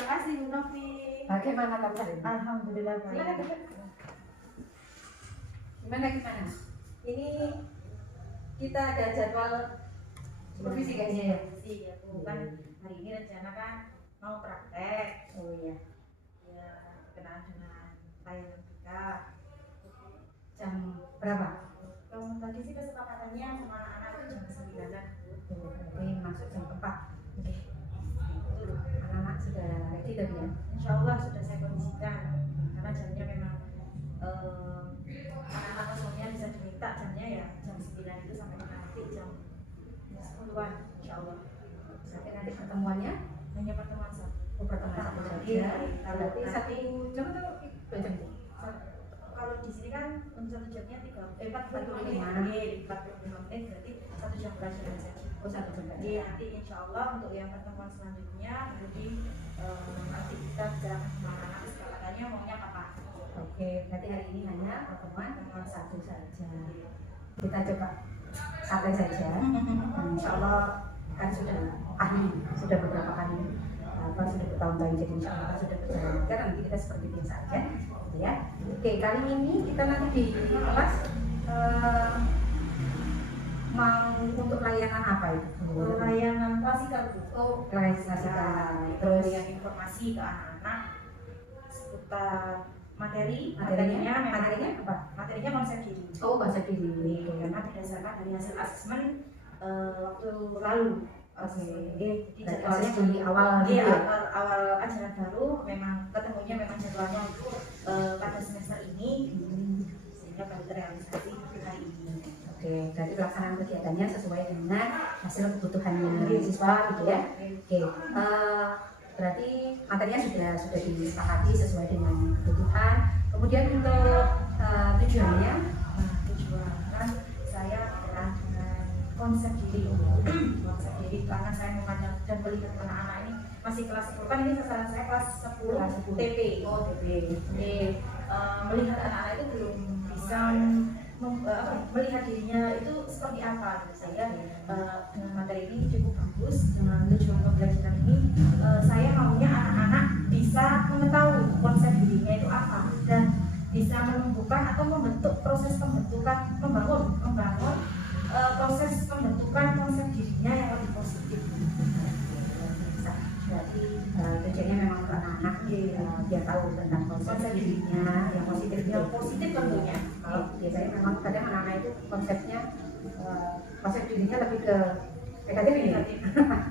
Terima kasih Bu Novi. Bagaimana kabar? Alhamdulillah baik. Gimana? Ini kita ada jadwal supervisi guys ya? Iya Bu, kan hari ini rencana kan mau praktek. Oh iya. Ya, berkenaan dengan layanan kita. Jam berapa? Kalau tadi sih kesepakatannya sama anak-anak jam 9-an. Ini masuk jam 4. Oke. Anak-anak sudah ready tadi ya? Insya Allah sudah saya kondisikan karena jamnya memang anak-anak semuanya bisa diminta jamnya ya jam 9 itu sampai nanti jam 10-an Insya Allah. Sampai nanti pertemuannya? Hanya pertemuan satu. Oh, pertemuan satu saja. Iya. Berarti 1 jam atau 2 jam? Kalau di sini kan untuk 1 jamnya 45 menit, 45 menit berarti 1 jam pelajaran saja. Oh, 1 jam. Jadi nanti insya Allah untuk yang pertemuan selanjutnya nanti nanti kita bicarakan sama anak kesepakatannya maunya apa. Oke, berarti hari ini hanya pertemuan satu saja. Kita coba santai saja. Insya Allah kan sudah ahli, sudah beberapa kali sudah bertahun-tahun, jadi insya Allah sudah berjalan lancar. Nanti kita seperti biasa aja, gitu ya. Oke, kali ini kita nanti di kelas mau untuk layanan apa itu? Layanan klasikal Bu. Oh, klasikal. Terus yang informasi ke anak-anak seputar materinya apa? Materinya konsep diri. Oh, konsep diri. Karena berdasarkan dari hasil asesmen waktu lalu. Oke. Jadi Jadwalnya jadwalnya di awal. Iya, awal ajaran baru memang ketemunya memang jadwalnya pada semester ini sehingga baru terrealisasi hari ini. Oke, berarti pelaksanaan kegiatannya sesuai dengan hasil kebutuhannya siswa gitu ya. Oke, berarti materinya sudah disepakati sesuai dengan kebutuhan. Kemudian untuk tujuannya, tujuannya saya adalah dengan konsep diri. Konsep diri karena saya memandang dan melihat anak-anak ini masih kelas 10 kan ini sasaran saya kelas 10 TP. Oh, TP. Jadi melihat anak-anak itu belum bisa melihat dirinya itu seperti apa gitu. Saya dengan materi ini cukup bagus dengan tujuan pembelajaran ini saya maunya anak-anak bisa mengetahui konsep dirinya itu apa dan bisa menumbuhkan atau membentuk proses pembentukan membangun proses pembentukan konsep dirinya yang lebih positif. Berarti tujuannya memang untuk anak-anak biar tahu tentang konsep dirinya yang positif tentunya. Kalau biasanya memang kadang anak-anak itu konsepnya konsep dirinya lebih ke negatif ini.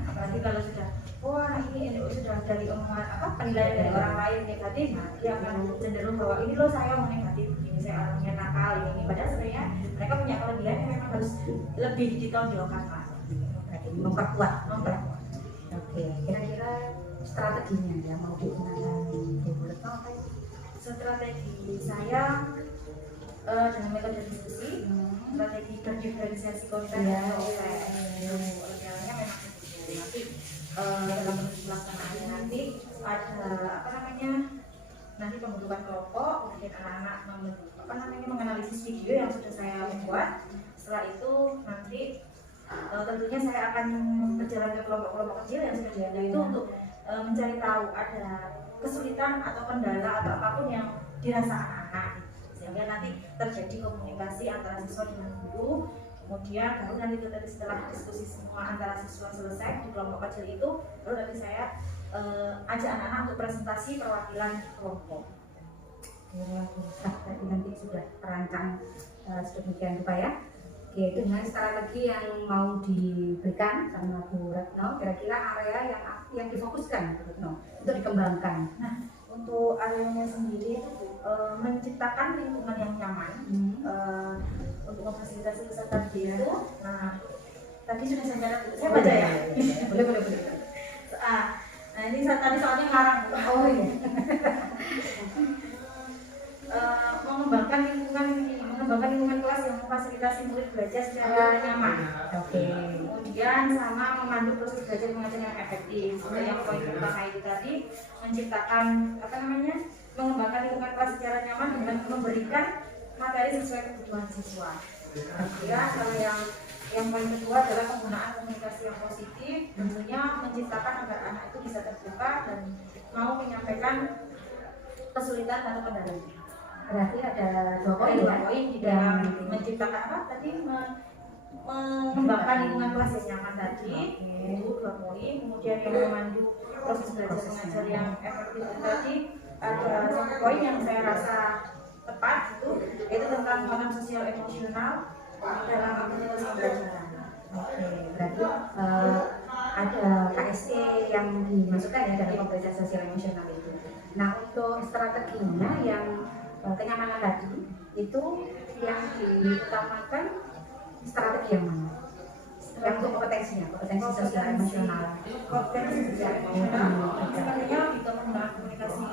Apalagi kalau sudah wah ini sudah dari omongan penilaian dari orang lain negatif, dia akan cenderung bahwa ini loh saya mau negatif, ini saya orangnya nakal ini. Padahal sebenarnya mereka punya kelebihan yang memang harus lebih ditonjolkan lah. Memperkuat. Oke, kira-kira strateginya ya mau digunakan di mulut apa ya? Strategi saya dengan metode diskusi, strategi berdiferensiasi konten dan idealnya memang begitu. Nanti dalam pelaksanaannya nanti ada nanti pembentukan kelompok, kemudian anak-anak menganalisis video yang sudah saya buat. Setelah itu nanti tentunya saya akan berjalan ke kelompok-kelompok kecil yang sudah diada itu untuk mencari tahu ada kesulitan atau kendala atau apapun yang dirasa anak-anak, sehingga nanti terjadi komunikasi antara siswa dengan guru. Kemudian baru nanti setelah diskusi semua antara siswa selesai di kelompok kecil itu, baru nanti saya ajak anak-anak untuk presentasi perwakilan kelompok. Berarti nanti sudah terancang sedemikian rupa ya. Oke, dengan strategi yang mau diberikan sama Bu Retno, kira-kira area yang difokuskan Bu Retno untuk dikembangkan. Nah, untuk areanya sendiri menciptakan lingkungan yang nyaman untuk memfasilitasi peserta didik itu. Nah, tadi sudah saya catat, saya baca ya. Boleh. Nah ini tadi soalnya ngarang. Oh iya. Mengembangkan lingkungan kelas yang memfasilitasi murid belajar secara nyaman. Oke. Kemudian sama memandu proses belajar mengajar yang efektif. Untuk yang poin pertama itu tadi menciptakan mengembangkan lingkungan kelas secara nyaman dengan memberikan materi sesuai kebutuhan siswa. Ya, kalau yang poin kedua adalah penggunaan komunikasi yang positif, tentunya menciptakan agar anak itu bisa terbuka dan mau menimbulkan kesulitan atau kendala. Berarti ada 2 poin ya. Poin di dalam menciptakan apa tadi mengembangkan lingkungan kelas yang nyaman tadi. Itu 2 poin. Kemudian yang memandu proses belajar mengajar yang efektif tadi ada 1 poin yang saya rasa tepat itu yaitu tentang muatan sosial emosional dalam aktivitas pembelajaran. Oke, berarti ada KSE yang dimasukkan ya dalam pembelajaran sosial emosional itu. Nah, untuk strateginya yang kenyamanan tadi itu yang diutamakan strategi yang mana? Yang untuk kompetensi sosial emosional. Kompetensi sosial emosional sebenarnya lebih ke menggunakan komunikasi.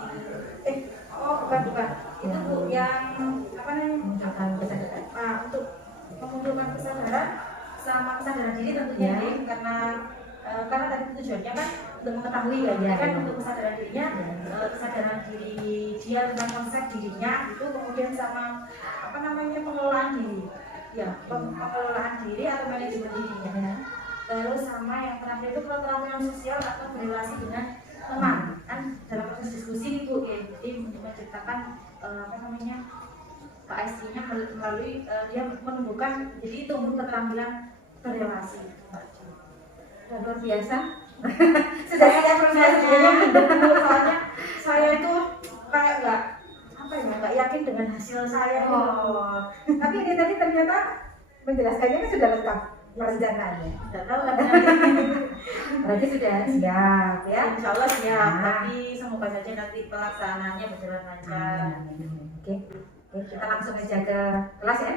Bukan. Itu Bu yang apa namanya? Menunjukkan kesadaran. Untuk memunculkan kesadaran sama kesadaran diri tentunya ya. Karena tadi tujuannya kan untuk mengetahui kan untuk kesadaran dirinya, kesadaran diri dia tentang konsep dirinya itu kemudian sama apa namanya pengelolaan diri. Ya, pengelolaan diri atau manajemen dirinya. Terus sama yang terakhir itu keterampilan sosial atau berrelasi dengan teman. Kan dalam proses diskusi itu jadi menciptakan apa namanya KSI-nya melalui dia menumbuhkan jadi tumbuh keterampilan berrelasi. Dan luar biasa. Sudah saya soalnya saya itu kayak nggak yakin dengan hasil saya. Tapi ini tadi ternyata menjelaskannya kan sudah lengkap perencanaannya. Tidak tahu kan? Berarti sudah siap ya? Insya Allah siap. Tapi semoga saja nanti pelaksanaannya berjalan lancar. Oke, kita langsung aja ke kelas ya.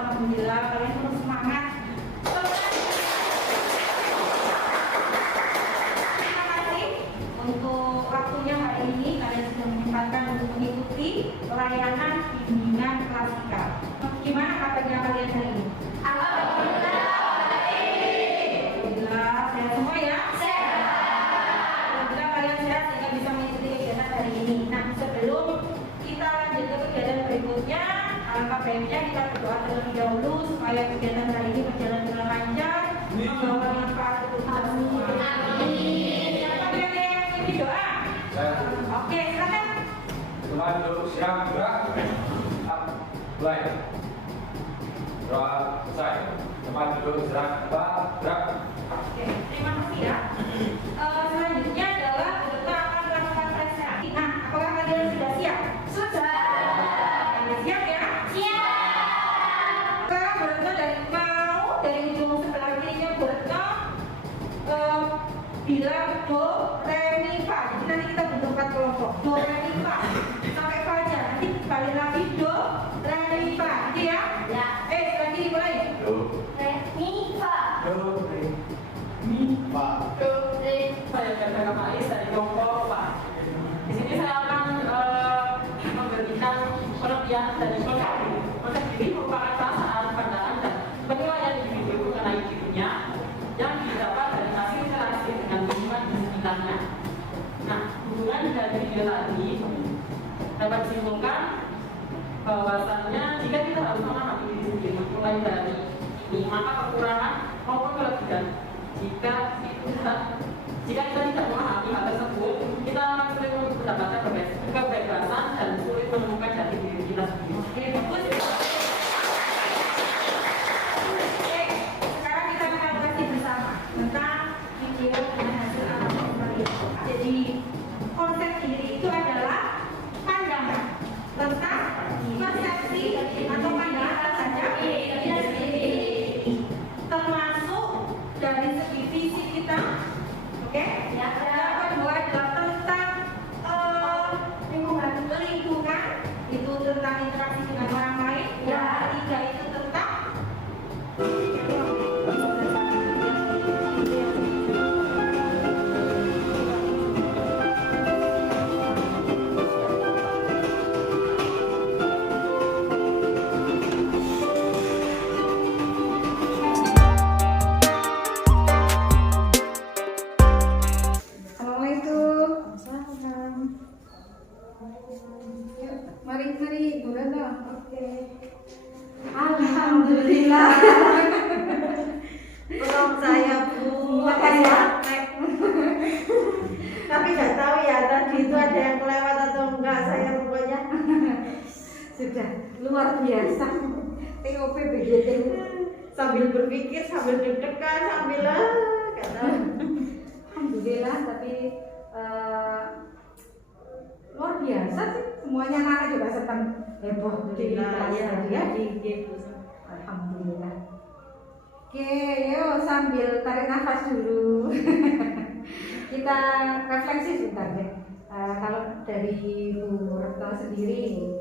Alhamdulillah kalian terus semangat. Terima kasih untuk waktunya hari ini kalian sudah menyempatkan untuk mengikuti pelayanan bimbingan klasikal. Gimana kabarnya kalian hari ini? Alhamdulillah sehat semua ya? Sehat. Alhamdulillah kalian sehat sehingga bisa mengikuti kegiatan hari ini. Nah, sebelum kita lanjut ke kegiatan berikutnya, alangkah baiknya kita berdoa terlebih dahulu supaya kegiatan hari ini berjalan dengan lancar, membawa manfaat untuk kita semua. Amin. Siapa yang ingin doa? Oke, silakan. Teman duduk siap gerak. Mulai. Doa selesai. Teman duduk gerak. Gerak. Oke, terima kasih ya. Selanjutnya adalah kita akan melakukan presentasi. Nah, apakah kalian sudah siap? Sudah. Siap ya? Siap. Sekarang Berno dari ujung sebelah kirinya Berno bilang do, re, mi, fa. Jadi nanti kita bentuk 4 kelompok. Do, re, mi, fa. Sampai fa aja. Nanti balik lagi do, re, mi, fa. Gitu ya? Ya. Sebelah kiri mulai. Do. Re, mi, fa. Do. Mi. Fa. Do, re. Saya Ganda Kamalis dari kelompok Pak. Di sini saya akan memberikan pengertian dari konsep diri. Konsep diri merupakan perasaan, pandangan, dan penilaian individu mengenai dirinya yang didapat dari hasil interaksi dengan lingkungan di sekitarnya. Nah, hubungan dari diri tadi dapat disimpulkan bahwasannya jika kita harus memahami diri sendiri mulai dari ini, maka kekurangan maupun kelebihan jika kita tidak memahami hal tersebut, kita akan sulit mendapatkan kebebasan dan sulit menemukan jati diri kita sendiri. Oke, bagus. Oke, sekarang kita akan kasih bersama tentang video dengan hasil analisis kalian. Jadi konsep diri itu adalah pandangan tentang persepsi atau pandangan terhadap diri sendiri, termasuk dari segi fisik kita. Oke? Yang kedua adalah tentang lingkungan itu Bukan dong. Oke. Alhamdulillah. Tolong saya Bu, Makasih ya. tapi nggak tahu ya tadi itu ada yang kelewat atau enggak, saya pokoknya Sudah luar biasa. TOP BGT. sambil berpikir, sambil deg-degan, sambil nggak tahu. Alhamdulillah, tapi luar biasa sih. Semuanya anak juga senang heboh di kelas ya, tadi ya, ya. Alhamdulillah. Oke, yuk sambil tarik nafas dulu. Kita refleksi sebentar deh. Kalau dari Bu Retno sendiri,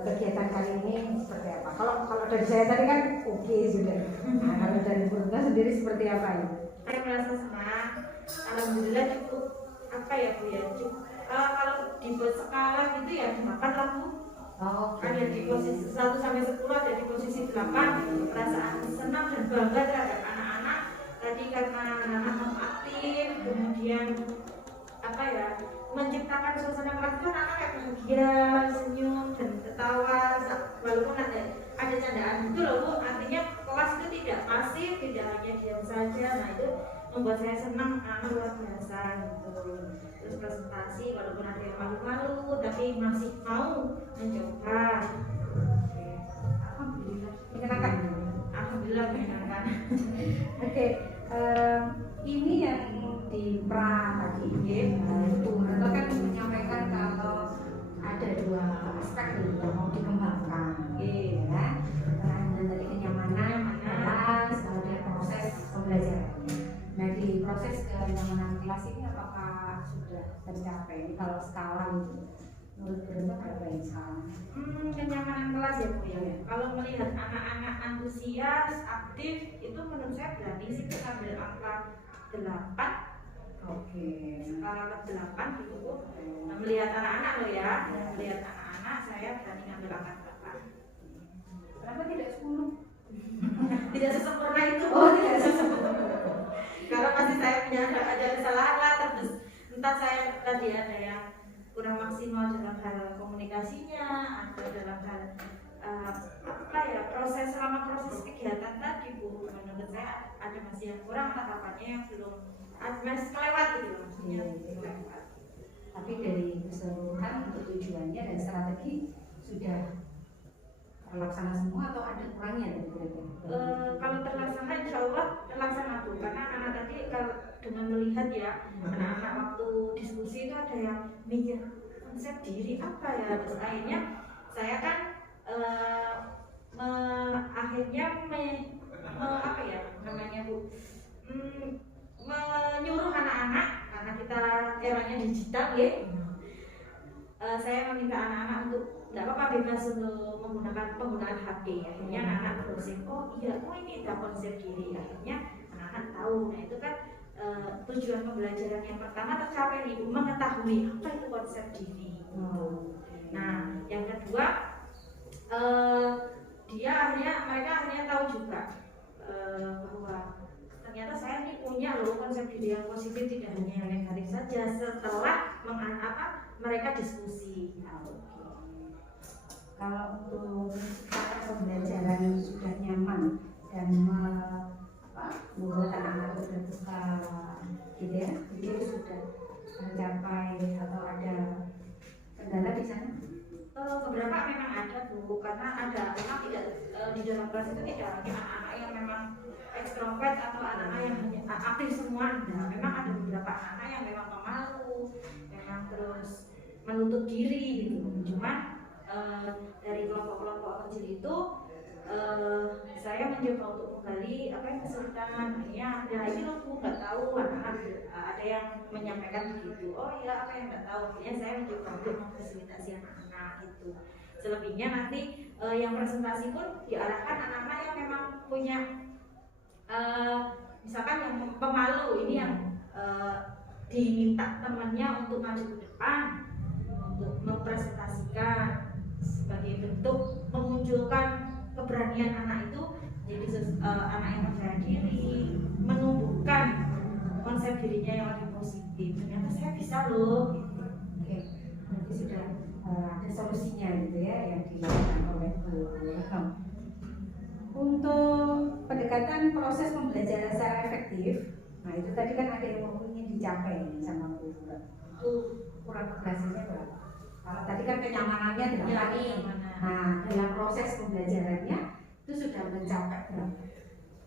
kegiatan kali ini seperti apa? Kalau dari saya tadi kan oke sudah. Nah, kalau dari Bu Retno sendiri seperti apa ya? Saya merasa senang, alhamdulillah cukup apa ya Bu ya, cukup kalau dibuat skala gitu ya 8 lah Bu. Oh, Ada di posisi 1 sampai 10, ada di posisi 8. Perasaan senang dan bangga terhadap anak-anak tadi karena anak-anak aktif, kemudian apa ya, menciptakan suasana kelas itu anak-anak kayak bahagia, senyum dan ketawa walaupun ada candaan gitu loh Bu. Artinya kelas itu tidak pasif, tidak hanya diam saja. Nah itu membuat saya senang, anak luar biasa gitu. Terus presentasi walaupun ada yang malu-malu tapi masih mau mencoba. alhamdulillah menyenangkan. Alhamdulillah menyenangkan. Oke, ini yang di pra tadi, Bu Retno kan menyampaikan kalau ada 2 aspek yang mau dikembangkan, ya. Yang tadi kenyamanan, kelas, kemudian proses pembelajaran. Nah, di proses kenyamanan kelas ini apakah sudah tercapai? Ini kalau skala itu menurut Bu Retno berapa yang salah? Kenyamanan kelas ya Bu ya. Kalau melihat anak-anak antusias, aktif, itu menurut saya berani sih kita ambil angka 8. Oke. Skala 8 gitu Bu. Nah, melihat anak-anak loh ya. Melihat anak-anak saya berani ngambil angka 8. Kenapa tidak 10? Tidak sesempurna itu. Oh, tidak sesempurna. Kalau masih saya punya ada kesalahan lah, terus entah saya tadi ada yang kurang maksimal dalam hal komunikasinya atau dalam hal apa ya, selama proses kegiatan tadi Bu, menurut saya ada masih yang kurang, tahapannya yang belum masih kelewat gitu loh, maksudnya kelewat. Tapi dari keseluruhan untuk tujuannya dan strategi sudah terlaksana semua atau ada kurangnya dari mereka? Kalau terlaksana insya Allah terlaksana Bu, karena anak tadi kalau dengan melihat ya anak-anak waktu diskusi itu ada yang mikir konsep diri apa ya, terus akhirnya saya kan akhirnya apa ya namanya Bu, menyuruh anak-anak karena kita eranya digital ya. Saya meminta anak-anak untuk tidak apa-apa bebas untuk menggunakan penggunaan HP. Akhirnya anak-anak browsing, oh iya, oh ini ada konsep diri. Akhirnya anak-anak tahu. Nah itu kan tujuan pembelajaran yang pertama tercapai nih, mengetahui apa itu konsep diri. Nah yang kedua mereka akhirnya tahu juga bahwa ternyata saya ini punya loh konsep diri yang positif, tidak hanya yang negatif saja setelah mereka diskusi. Kalau untuk pembelajaran sudah nyaman dan membuat anak-anak terbuka gitu ya, itu sudah tercapai atau ada kendala di sana? Beberapa memang ada Bu, karena ada memang tidak di dalam kelas itu tidak hanya anak-anak yang memang ekstrovert atau anak-anak yang hanya aktif semua. Nah, memang ada beberapa anak yang memang pemalu, memang terus menutup diri gitu. Cuman dari kelompok-kelompok kecil itu saya mencoba untuk menggali apa yang kesulitan. Akhirnya ada ini loh Bu, nggak tahu, ada yang menyampaikan begitu. Oh iya, apa yang nggak tahu. Akhirnya saya mencoba untuk memfasilitasi anak-anak itu. Selebihnya nanti yang presentasi pun diarahkan anak-anak yang memang punya misalkan yang pemalu ini yang diminta temannya untuk maju ke depan untuk mempresentasikan sebagai bentuk memunculkan keberanian anak itu, jadi anak yang percaya diri, menumbuhkan konsep dirinya yang lebih positif. Ternyata saya bisa loh. Oke, berarti sudah ada solusinya gitu ya yang dilakukan oleh Bu Retno. Untuk pendekatan proses pembelajaran secara efektif, nah itu tadi kan ada yang ingin dicapai sama Bu Retno. Itu kurang berhasilnya berapa? Kalau tadi kan kenyamanannya Ya, 8 nih. Nah dalam proses pembelajarannya itu sudah mencapai berapa?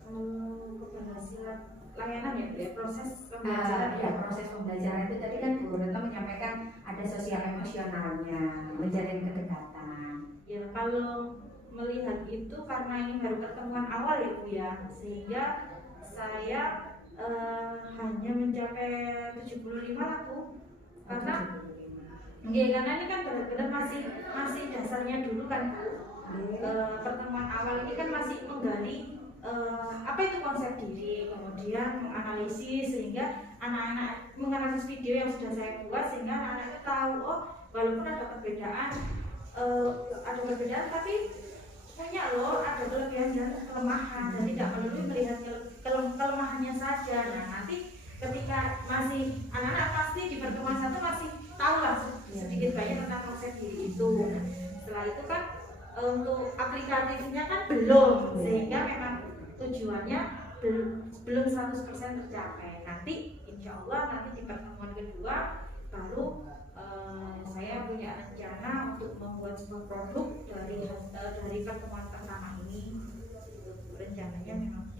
Keberhasilan layanan ya Bu ya, proses pembelajaran Ya, proses pembelajaran itu tadi kan Bu Retno menyampaikan ada sosial emosionalnya, menjalin kedekatan. ya. Kalau melihat itu karena ini baru pertemuan awal ya Bu ya, sehingga saya hanya mencapai 75 lah Bu, karena karena ini kan benar-benar masih dasarnya dulu kan Bu. Pertemuan awal ini kan masih menggali apa itu konsep diri, kemudian menganalisis sehingga anak-anak menganalisis video yang sudah saya buat sehingga anak-anak itu tahu oh walaupun ada perbedaan tapi punya loh ada kelebihan dan kelemahan dan tidak melulu melihat kelemahannya saja. Nah nanti ketika masih anak-anak pasti di pertemuan satu masih tahu lah sedikit banyak tentang konsep diri itu. Setelah itu kan untuk aplikatifnya kan belum, sehingga memang tujuannya belum 100% tercapai. Nanti insya Allah nanti di pertemuan kedua baru saya punya rencana untuk membuat sebuah produk dari pertemuan pertama ini. Rencananya memang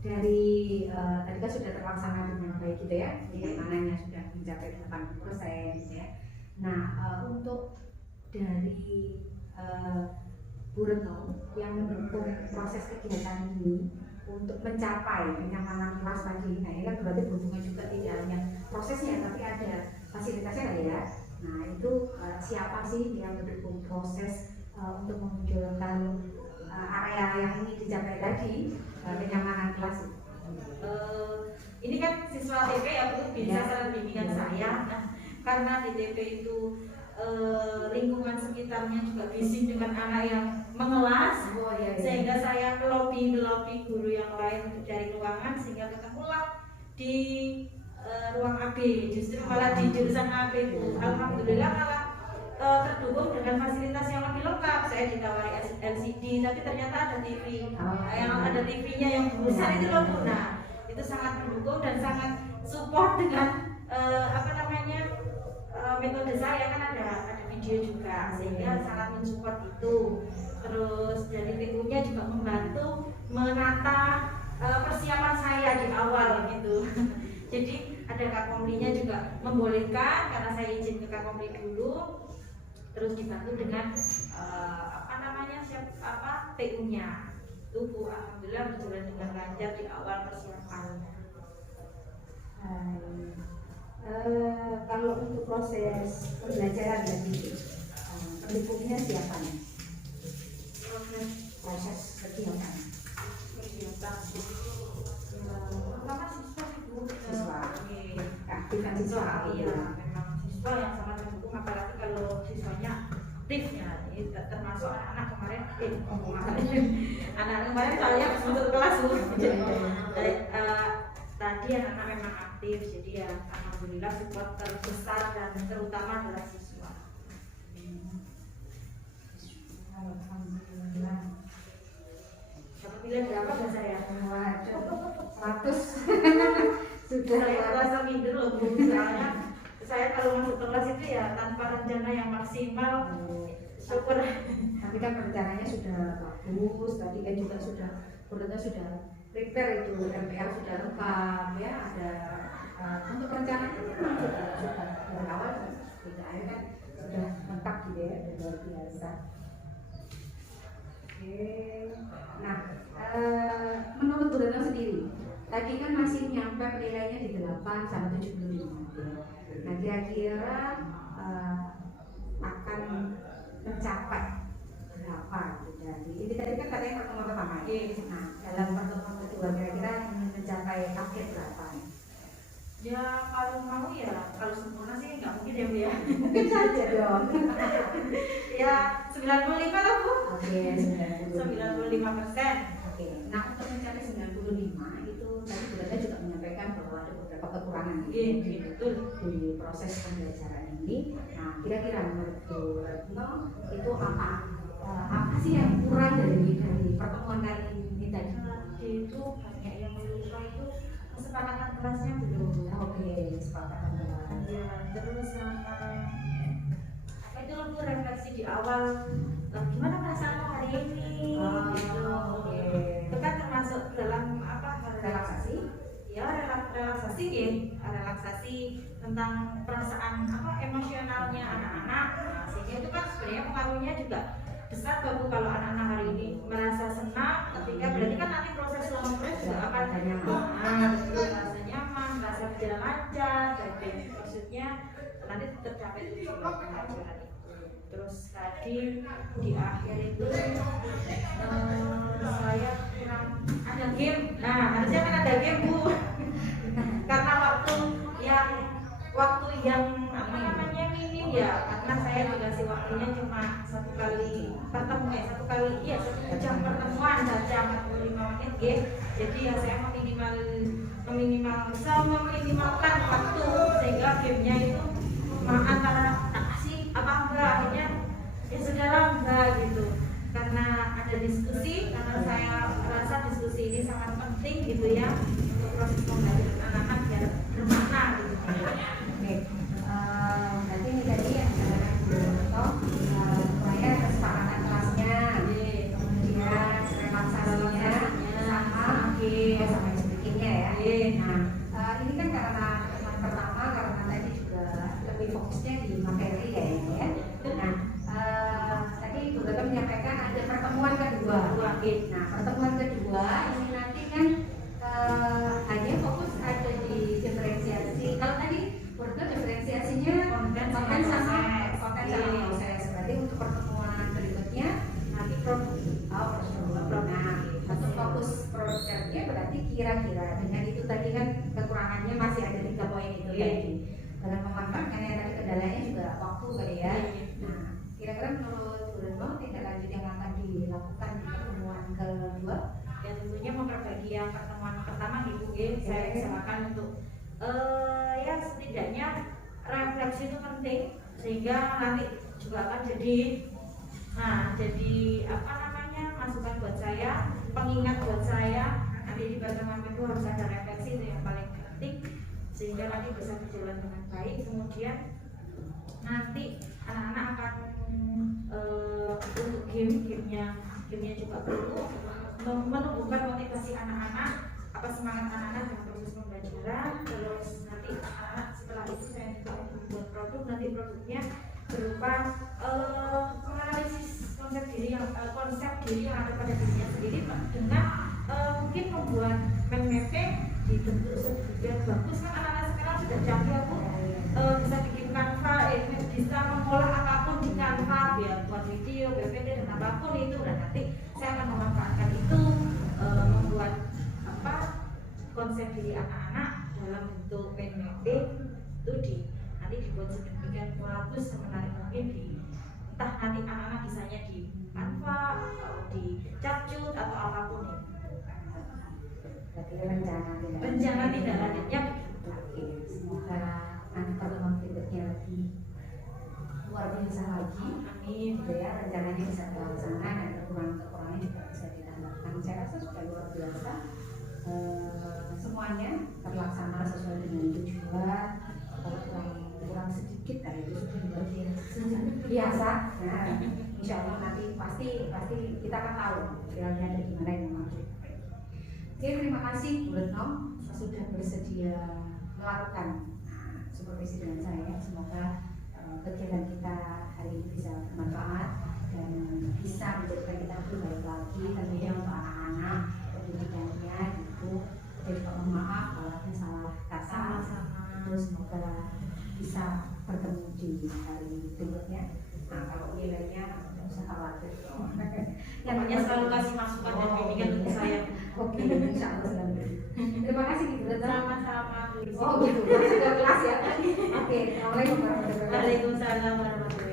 dari tadi kan sudah terlaksana dengan baik gitu ya, kenyamanan sudah mencapai 80% ya. Nah untuk dari Bu Retno yang mendukung proses kegiatan ini untuk mencapai kenyamanan kelas tadi, nah ini kan berarti berhubungan juga tidak hanya prosesnya tapi ada fasilitasnya ya. Nah itu siapa sih yang mendukung proses untuk memunculkan area yang ini dicapai tadi, kenyamanan kelas? Ini kan siswa TP ya Bu, bisa saran bimbingan saya. Nah karena di TP itu lingkungan sekitarnya juga bising dengan anak yang mengelas, sehingga saya lobby guru yang lain untuk cari ruangan sehingga ketemulah di ruang AB, justru malah di jurusan AB itu alhamdulillah malah terdukung dengan fasilitas yang lebih lengkap. Saya ditawari LCD tapi ternyata ada TV, yang ada TV-nya yang besar itu loh Bu. Nah itu sangat mendukung dan sangat support dengan metode saya kan ada video juga sehingga sangat mensupport itu. Terus dari TU-nya juga membantu menata persiapan saya di awal gitu. Jadi ada Kakomlinya juga membolehkan karena saya izin ke Kakomli dulu. Terus dibantu dengan TU-nya. Itu Bu, alhamdulillah berjalan dengan lancar di awal persiapannya. Kalau untuk proses pembelajaran tadi pendukungnya siapa nih? Proses kegiatan Pertama siswa Bu, aktifan siswa. Iya, memang siswa yang sangat mendukung, apalagi kalau siswanya aktifnya. Ini termasuk anak-anak kemarin anak-anak kemarin saya untuk kelas Bu. Tadi anak-anak memang aktif, jadi ya alhamdulillah support terbesar dan terutama adalah siswa. Alhamdulillah. Apabila berapa kan saya? 100 sudah. Saya merasa minder loh Bu, soalnya saya kalau masuk kelas itu ya tanpa rencana yang maksimal. Syukur. Tapi kan rencananya sudah bagus, tadi kan juga sudah prepare itu MPL sudah lengkap ya, ada untuk rencananya memang sudah dari awal tidak kan sudah lengkap gitu ya, luar biasa. Oke, nah menurut Bu Retno sendiri tadi kan masih nyampe penilaiannya di 8 sampai 75. Nah kira-kira akan mencapai berapa gitu dari ini tadi kan katanya pertemuan pertama. Nah dalam pertemuan kedua kira-kira mencapai target berapa? Ya kalau mau ya kalau sempurna sih nggak mungkin ya Bu ya. Mungkin saja dong. Ya 95 lah Bu. Oke, 95%. Oke. Nah untuk mencapai 95 itu tadi Bu Retno juga menyampaikan bahwa ada beberapa kekurangan Betul. di proses pembelajaran ini. ini. Nah, kira-kira menurut Bu Retno itu apa sih yang kurang dari pertemuan kali ini tadi? Itu banyak yang lupa, itu kesepakatan kelasnya belum. Oke, kesepakatan kelas. Ya, terus sama apa itu lebih refleksi di awal, gimana perasaan hari ini, gitu. Oke. Itu kan termasuk dalam apa, Relaksasi? Ya, relaksasi ya, relaksasi tentang perasaan apa emosionalnya anak-anak. Nah, sehingga itu kan sebenarnya pengaruhnya juga besar bagus kalau anak-anak hari ini merasa senang ketika berarti kan nanti proses lomba juga akan nyaman, merasa nyaman, merasa berjalan lancar, dan maksudnya nanti tercapai tujuan pelajaran itu. Terus tadi di akhir itu saya kurang ada game. Nah, harusnya kan ada game Bu. Karena waktu yang apa namanya minim ya, karena saya dikasih waktunya cuma satu jam pertemuan saja 45 menit ya. Jadi ya saya meminimalkan waktu sehingga gamenya itu antara kasih apa enggak, akhirnya ya sudahlah enggak gitu. Karena ada diskusi, karena saya rasa diskusi ini sangat penting gitu ya untuk proses pembelajaran anak-anak biar bermakna gitu. Oke, berarti ini tadi yang dikatakan Bu Retno, supaya kesepakatan kelasnya, kemudian relaksasinya, sama sedikitnya ya. Nah, ini kan karena pertemuan pertama, karena tadi juga lebih fokusnya di materi kayaknya ya. Nah, tadi Bu Retno menyampaikan ada pertemuan kedua. Nah, pertemuan kedua ini nanti kan hanya fokus ada di diferensiasi. Kalau tadi Retno diferensiasinya konten sama proses. Berarti untuk pertemuan berikutnya nanti produk. Nah, untuk fokus produknya berarti kira-kira dengan itu tadi kan kekurangannya masih ada 3 poin itu tadi. Dalam memanfaatkan yang tadi kendalanya juga waktu kali ya. Nah, kira-kira menurut Bu Retno tindak lanjut yang akan dilakukan di pertemuan kedua? Ya tentunya memperbaiki yang pertemuan pertama gitu ya. Saya usahakan untuk ya setidaknya refleksi itu penting sehingga nanti juga akan jadi apa namanya masukan buat saya, pengingat buat saya. Nanti di pertemuan kedua harus ada refleksi, itu yang paling penting sehingga nanti bisa berjalan dengan baik. Kemudian nanti anak-anak akan untuk gamenya juga perlu menumbuhkan motivasi anak-anak, semangat anak-anak dalam proses pembelajaran. Terus nanti anak setelah itu saya juga membuat produk, nanti produknya berupa menganalisis konsep diri yang ada pada dirinya sendiri dengan mungkin membuat mind mapping dibentuk sedemikian bagus. Kan anak-anak sekarang sudah canggih, aku bisa bikin Canva, bisa mengolah apapun di Canva, biar buat video, PPT dan apapun itu. Dan nanti saya akan memanfaatkan itu membuat konsep diri anak-anak dalam bentuk mind mapping itu nanti dibuat sedemikian bagus semenarik mungkin entah nanti anak-anak bisanya di Canva atau di Capcut atau apapun itu. Berarti rencana tidak lanjutnya. Oke, semoga nanti pertemuan berikutnya lebih luar biasa lagi. Amin. Gitu ya, rencananya bisa terlaksana dan kekurangan-kekurangannya juga bisa ditambahkan. Saya rasa sudah luar biasa. Semuanya terlaksana sesuai dengan tujuan. Kalau kurang sedikit kali itu sudah luar biasa. Nah, insya Allah nanti pasti kita akan tahu jalannya dari gimana yang maksud. Oke, terima kasih Bu Retno sudah bersedia melakukan supervisi dengan saya. Semoga kegiatan kita hari ini bisa bermanfaat dan bisa menjadikan kita lebih baik lagi, tentunya untuk anak-anak pendidikannya gitu. Jadi mohon maaf kalau ada salah kata. Terus semoga bisa bertemu di hari berikutnya. Nah, kalau nilainya tidak usah khawatir. Yang selalu kasih masukan dan bimbingan untuk saya. Oke, insya Allah selalu. Terima kasih Bu Retno. Sama-sama. Oh gitu, sudah kelas ya. Oke, assalamualaikum warahmatullahi wabarakatuh. Waalaikumsalam warahmatullahi wabarakatuh.